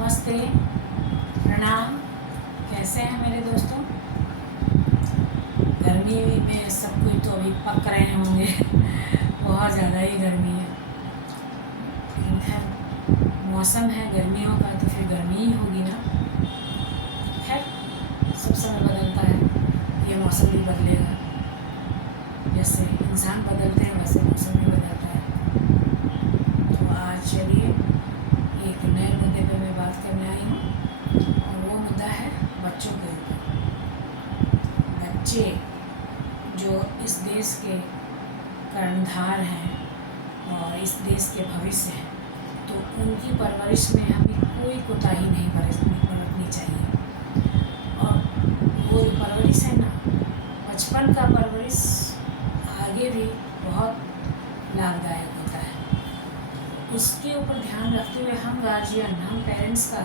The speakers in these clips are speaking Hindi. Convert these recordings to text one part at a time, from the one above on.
नमस्ते, प्रणाम। कैसे हैं मेरे दोस्तों? गर्मी में सब कोई तो अभी पक रहे होंगे बहुत ज़्यादा ही गर्मी है। लेकिन खैर मौसम है गर्मियों का तो फिर गर्मी ही होगी ना। खैर सब समय बदलता है, ये मौसम भी बदलेगा। जैसे इंसान बदलते हैं वैसे मौसम भी बदलता है। तो आज चलिए एक नए मुद्दे पर मैं बात करने आई हूँ और वो मुद्दा है बच्चों के ऊपर। बच्चे जो इस देश के कर्णधार हैं और इस देश के भविष्य हैं, तो उनकी परवरिश में हमें कोई कोताही नहीं बरतनी चाहिए। और वो जो परवरिश है ना, बचपन का परवरिश आगे भी बहुत लाभदायक होता है। उसके ऊपर ध्यान रखते हुए हम गार्जियन, हम पेरेंट्स का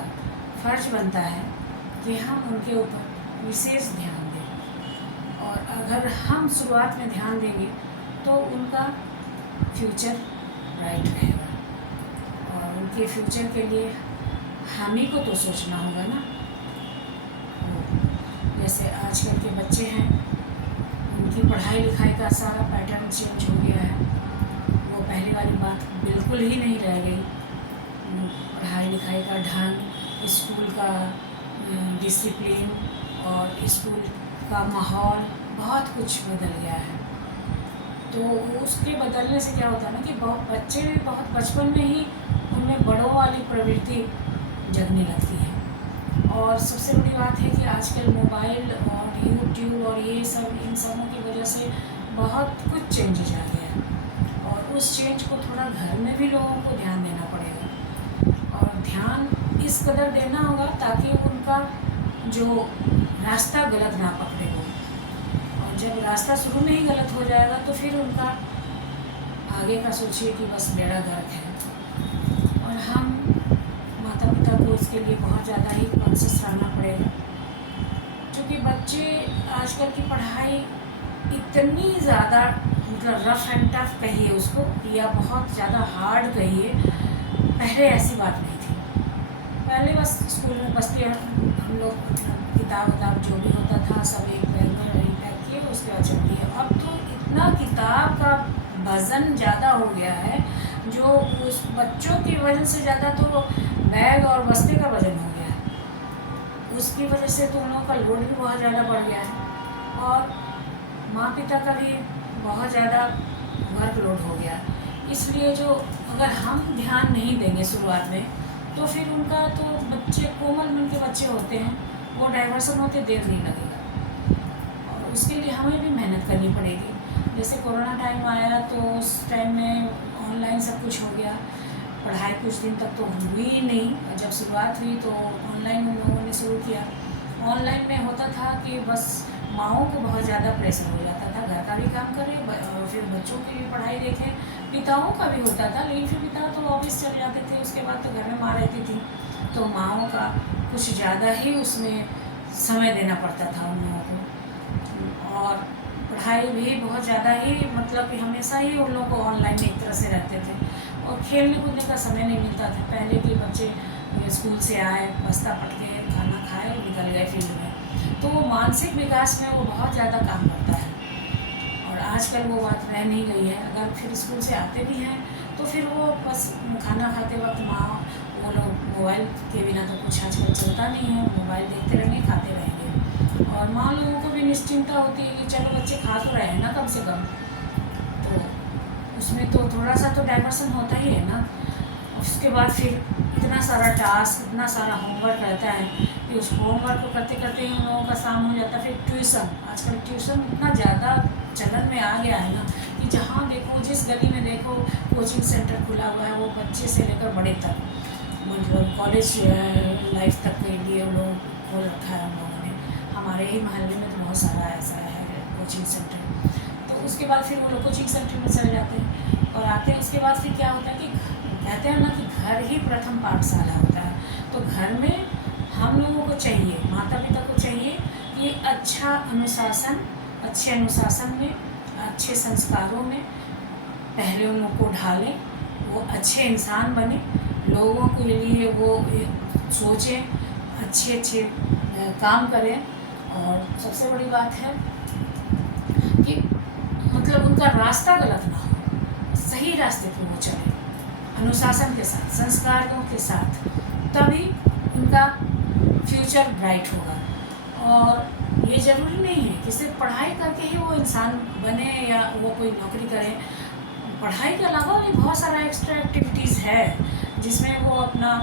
फ़र्ज बनता है कि हम उनके ऊपर विशेष ध्यान दें। और अगर हम शुरुआत में ध्यान देंगे तो उनका फ्यूचर ब्राइट रहेगा। और उनके फ्यूचर के लिए हम ही को तो सोचना होगा ना। जैसे आजकल के बच्चे हैं, उनकी पढ़ाई लिखाई का सारा पैटर्न चेंज हो गया है। वो पहले वाली बात बिल्कुल ही नहीं रह गई। पढ़ाई लिखाई का ढंग, स्कूल का डिसिप्लिन और स्कूल का माहौल बहुत कुछ बदल गया है। तो उसके बदलने से क्या होता है ना कि बच्चे भी बहुत बचपन में ही उनमें बड़ों वाली प्रवृत्ति जगने लगती है। और सबसे बड़ी बात है कि आजकल मोबाइल और यूट्यूब और ये सब, इन सबों की वजह से बहुत कुछ चेंजेज आ गया है। और उस चेंज को थोड़ा घर में भी लोगों को ध्यान देना पड़ेगा। और ध्यान इस कदर देना होगा ताकि उनका जो रास्ता गलत ना पकड़े हो। और जब रास्ता शुरू में ही गलत हो जाएगा तो फिर उनका आगे का सोचिए कि बस बेड़ा गर्क है। और हम माता पिता को इसके लिए बहुत ज़्यादा ही कॉन्शियस रहना पड़ेगा, क्योंकि बच्चे आजकल की पढ़ाई इतनी ज़्यादा, मतलब रफ़ एंड टफ कहिए उसको या बहुत ज़्यादा हार्ड कहिए, पहले ऐसी बात नहीं थी। पहले बस स्कूल में बस्ती हम लोग किताब जो भी होता था सब एक बैग में पैक किए, उसके बाद चल दिए। अब तो इतना किताब का वज़न ज़्यादा हो गया है, जो उस बच्चों की वजन से ज़्यादा तो बैग और बस्ते का वज़न हो गया है। उसकी वजह से तो उन लोगों का लोड भी बहुत ज़्यादा बढ़ गया है और माँ पिता का भी बहुत ज़्यादा वर्कलोड हो गया। इसलिए जो अगर हम ध्यान नहीं देंगे शुरुआत में तो फिर उनका तो बच्चे कोमल मन के बच्चे होते हैं, वो डाइवर्सन होते देर नहीं लगेगा। और उसके लिए हमें भी मेहनत करनी पड़ेगी। जैसे कोरोना टाइम आया तो उस टाइम में ऑनलाइन सब कुछ हो गया। पढ़ाई कुछ दिन तक तो हुई ही नहीं, और जब शुरुआत हुई तो ऑनलाइन उन लोगों ने शुरू किया। ऑनलाइन में होता था कि बस माँओं को बहुत ज़्यादा प्रेशर हो जाता था, घर का भी काम करें और फिर बच्चों की भी पढ़ाई देखें। पिताओं का भी होता था, लेकिन फिर पिता तो ऑफिस चले जाते थे, उसके बाद तो घर में माँ रहती थी, तो माँओं का कुछ ज़्यादा ही उसमें समय देना पड़ता था उन लोगों को। और पढ़ाई भी बहुत ज़्यादा ही, मतलब कि हमेशा ही उन लोगों को ऑनलाइन एक तरह से रहते थे और खेलने कूदने का समय नहीं मिलता था। पहले के बच्चे स्कूल से आए, बस्ता पटके खाना खाए और निकल गए फील्ड में, तो वो मानसिक विकास में वो बहुत ज़्यादा काम करता है। और आजकल वो बात रह नहीं गई है। अगर फिर स्कूल से आते भी हैं तो फिर वो बस खाना खाते वक्त माँ, वो लोग मोबाइल के बिना तो कुछ आजकल चलता नहीं है, मोबाइल देखते रहेंगे, खाते रहेंगे। और माँ लोगों को भी निश्चिंता होती है कि चलो बच्चे खा तो रहे हैं ना कम से कम, तो उसमें तो थोड़ा सा तो डाइवर्सन होता ही है ना। उसके बाद फिर इतना सारा टास्क, इतना सारा होमवर्क रहता है कि उस होमवर्क को करते करते ही उन लोगों का शाम हो जाता है। फिर ट्यूशन, आजकल ट्यूशन इतना ज़्यादा चलन में आ गया है ना कि जहाँ देखो, जिस गली में देखो कोचिंग सेंटर खुला हुआ है। वो बच्चे से लेकर बड़े तक, मतलब कॉलेज लाइफ तक के लिए वो लोग खोल रखा है हम लोगों ने। हमारे ही मोहल्ले में तो बहुत सारा ऐसा है कोचिंग सेंटर। तो उसके बाद फिर वो लोग कोचिंग सेंटर में चले जाते हैं और आते हैं। उसके बाद फिर क्या होता है कि कहते हैं ना कि घर ही प्रथम पाठशाला होता है। तो घर में हम लोगों को चाहिए, माता पिता को चाहिए कि अच्छा अनुशासन, अच्छे अनुशासन में, अच्छे संस्कारों में पहले उन लोगों को ढालें, वो अच्छे इंसान बने लोगों के लिए वो सोचें, अच्छे अच्छे काम करें। और सबसे बड़ी बात है कि मतलब उनका रास्ता गलत ना हो, सही रास्ते पे वो चले, अनुशासन के साथ, संस्कारों के साथ, तभी उनका फ्यूचर ब्राइट होगा। और ये ज़रूरी नहीं है कि सिर्फ पढ़ाई करके ही वो इंसान बने या वो कोई नौकरी करे। पढ़ाई के अलावा भी बहुत सारा एक्स्ट्रा एक्टिविटीज़ है जिसमें वो अपना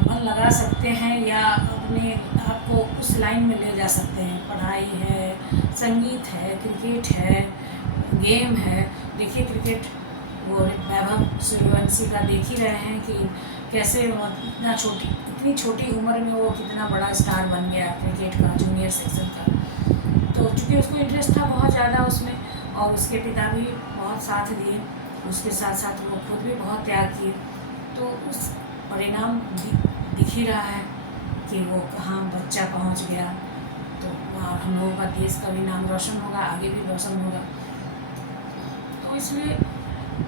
मन लगा सकते हैं या अपने आप को उस लाइन में ले जा सकते हैं। पढ़ाई है, संगीत है, क्रिकेट है, गेम है। देखिए क्रिकेट, वो वैभव सूर्यवंशी का देख ही रहे हैं कि कैसे इतनी छोटी उम्र में वो कितना बड़ा स्टार बन गया क्रिकेट का, जूनियर सेक्शन का। तो चूँकि उसको इंटरेस्ट था बहुत ज़्यादा उसमें, और उसके पिता भी बहुत साथ दिए, उसके साथ साथ वो खुद भी बहुत त्याग किए, तो उस परिणाम दिख ही रहा है कि वो कहाँ बच्चा पहुंच गया। तो हम लोगों का देश का भी नाम रोशन होगा, आगे भी रोशन होगा। तो इसलिए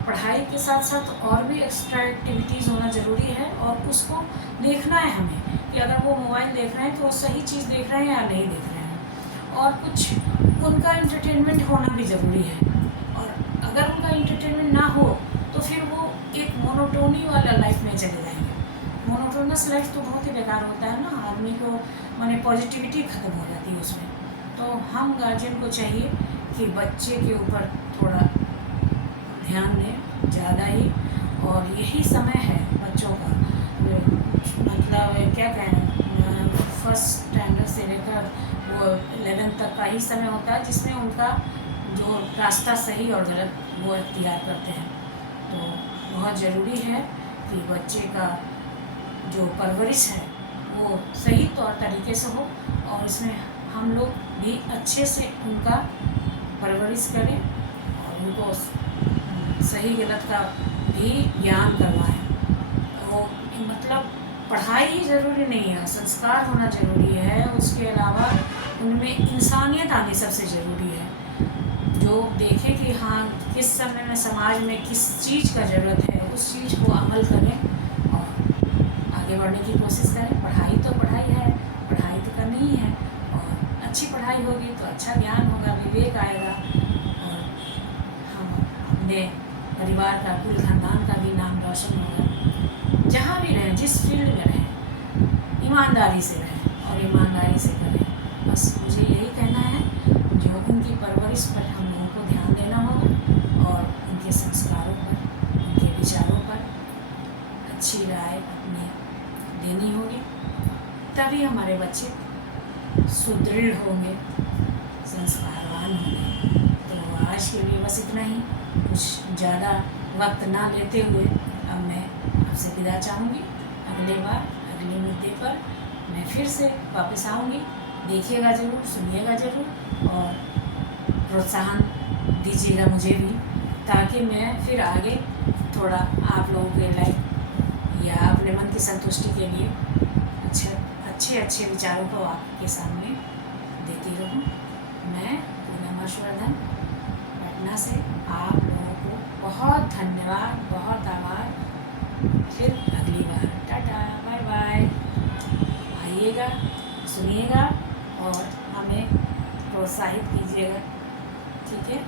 पढ़ाई के साथ साथ और भी एक्स्ट्रा एक्टिविटीज़ होना ज़रूरी है, और उसको देखना है हमें कि अगर वो मोबाइल देख रहे हैं तो वो सही चीज़ देख रहे हैं या नहीं देख रहे हैं। और कुछ उनका एंटरटेनमेंट होना भी ज़रूरी है, और अगर उनका एंटरटेनमेंट ना हो तो फिर वो एक मोनोटोनी वाला लाइफ में चले जाएंगे। मोनोटोनस लाइफ तो बहुत ही बेकार होता है ना, आदमी को माने पॉजिटिविटी ख़त्म हो जाती है उसमें। तो हम गार्जियन को चाहिए कि बच्चे के ऊपर थोड़ा ध्यान दें ज़्यादा ही, और यही समय है बच्चों का, मतलब क्या कहें, फर्स्ट स्टैंडर्ड से लेकर वो 11th तक का ही समय होता है जिसमें उनका जो रास्ता सही और गलत वो इख्तियार करते हैं। तो बहुत ज़रूरी है कि बच्चे का जो परवरिश है वो सही तौर तरीके से हो, और इसमें हम लोग भी अच्छे से उनका परवरिश करें और उनको सही गलत का भी ज्ञान करवाएं। वो मतलब पढ़ाई ही ज़रूरी नहीं है, संस्कार होना ज़रूरी है, उसके अलावा उनमें इंसानियत आनी सबसे ज़रूरी है। जो देखे कि हाँ किस समय में समाज में किस चीज़ का ज़रूरत है, उस चीज़ को अमल करें और आगे बढ़ने की कोशिश करें। पढ़ाई तो पढ़ाई है, पढ़ाई तो करनी ही है, और अच्छी पढ़ाई होगी तो अच्छा ज्ञान होगा, विवेक आएगा, और हम अपने परिवार का, कुल खानदान का भी नाम रोशन होगा। जहाँ भी रहें, जिस फील्ड में रहें, ईमानदारी से रहें और ईमानदारी से करें। बस मुझे यही कहना है, जो उनकी परवरिश पर हम लोगों को ध्यान देना होगा, और उनके संस्कारों पर, उनके विचारों पर अच्छी राय अपनी देनी होगी, तभी हमारे बच्चे सुदृढ़ होंगे, संस्कारवान होंगे। तो आज के लिए बस इतना ही, कुछ ज़्यादा वक्त ना लेते हुए अब मैं आपसे विदा चाहूँगी। अगले बार अगले मुद्दे पर मैं फिर से वापस आऊँगी। देखिएगा ज़रूर, सुनिएगा ज़रूर, और प्रोत्साहन दीजिएगा मुझे भी, ताकि मैं फिर आगे थोड़ा आप लोगों के लाइक या अपने मन की संतुष्टि के लिए अच्छे विचारों को आपके सामने देती रहूँ। मैं पूनम हर्षवर्धन पटना से आप लोगों को बहुत धन्यवाद, बहुत आभार। फिर अगली बार टाटा, बाय बाय। आइएगा, सुनिएगा और हमें प्रोत्साहित कीजिएगा, ठीक है।